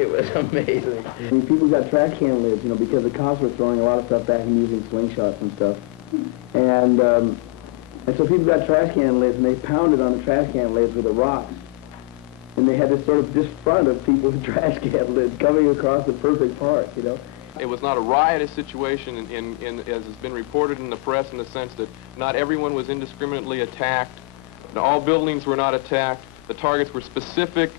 It was amazing. I mean, people got trash can lids, you know, because the cops were throwing a lot of stuff back and using slingshots and stuff. And so people got trash can lids, and they pounded on the trash can lids with the rocks. And they had this sort of disfront of people with trash can lids coming across the perfect park, you know. It was not a riotous situation, as has been reported in the press, in the sense that not everyone was indiscriminately attacked. All buildings were not attacked. The targets were specific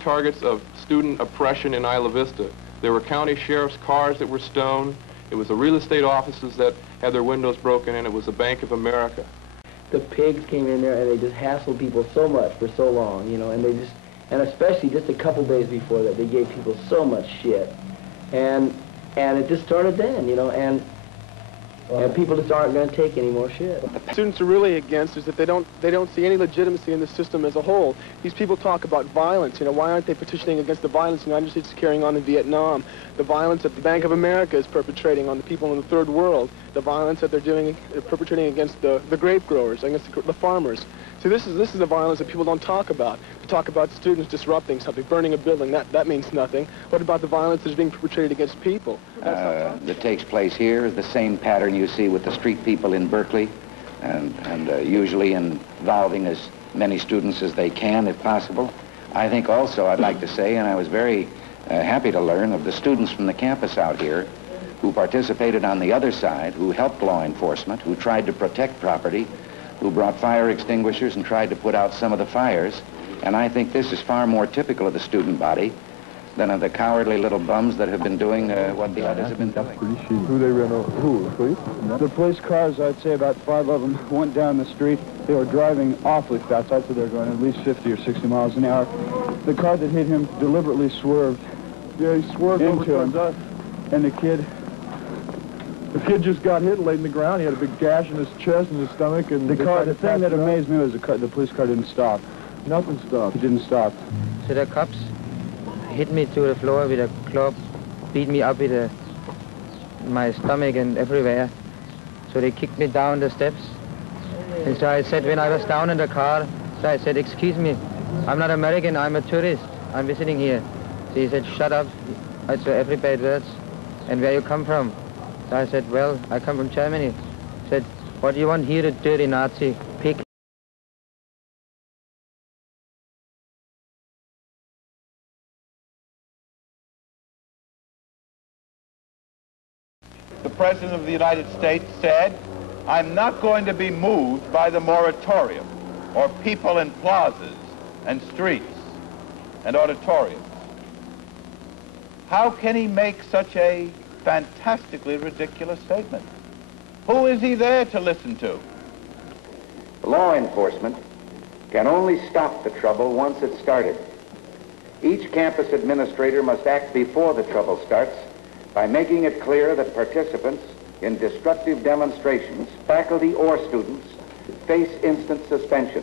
targets of student oppression in Isla Vista. There were county sheriff's cars that were stoned. It was the real estate offices that had their windows broken in. It was the Bank of America. The pigs came in there and they just hassled people so much for so long, you know, and especially just a couple days before that, they gave people so much shit. And it just started then, you know, and people just aren't going to take any more shit. What the students are really against is that they don't see any legitimacy in the system as a whole. These people talk about violence. You know, why aren't they petitioning against the violence the United States is carrying on in Vietnam? The violence that the Bank of America is perpetrating on the people in the third world. The violence that they're perpetrating against the grape growers, against the farmers. See, this is the violence that people don't talk about. To talk about students disrupting something, burning a building, that means nothing. What about the violence that is being perpetrated against people? That takes place here is the same pattern you see with the street people in Berkeley, and usually involving as many students as they can, if possible. I think also, I'd like to say, and I was very happy to learn of the students from the campus out here who participated on the other side, who helped law enforcement, who tried to protect property, who brought fire extinguishers and tried to put out some of the fires. And I think this is far more typical of the student body than of the cowardly little bums that have been doing what the others have been doing. Who they ran over? Who? The police? The police cars, I'd say about 5 of them, went down the street. They were driving awfully fast. I'd say they were going at least 50 or 60 miles an hour. The car that hit him deliberately swerved. Yeah, he swerved into him. And the kid just got hit and laid in the ground. He had a big gash in his chest and his stomach. And the thing that amazed me was the police car didn't stop. Nothing stopped. It didn't stop. So the cops hit me to the floor with a club, beat me up with my stomach and everywhere. So they kicked me down the steps. And so I said, when I was down in the car, so I said, excuse me, I'm not American, I'm a tourist. I'm visiting here. So he said, shut up. I said, every bad words. And where you come from? So I said, well, I come from Germany. He said, what do you want here, a dirty Nazi pig? The President of the United States said, I'm not going to be moved by the moratorium or people in plazas and streets and auditoriums. How can he make such a fantastically ridiculous statement? Who is he there to listen to? Law enforcement can only stop the trouble once it's started. Each campus administrator must act before the trouble starts by making it clear that participants in destructive demonstrations, faculty or students, face instant suspension.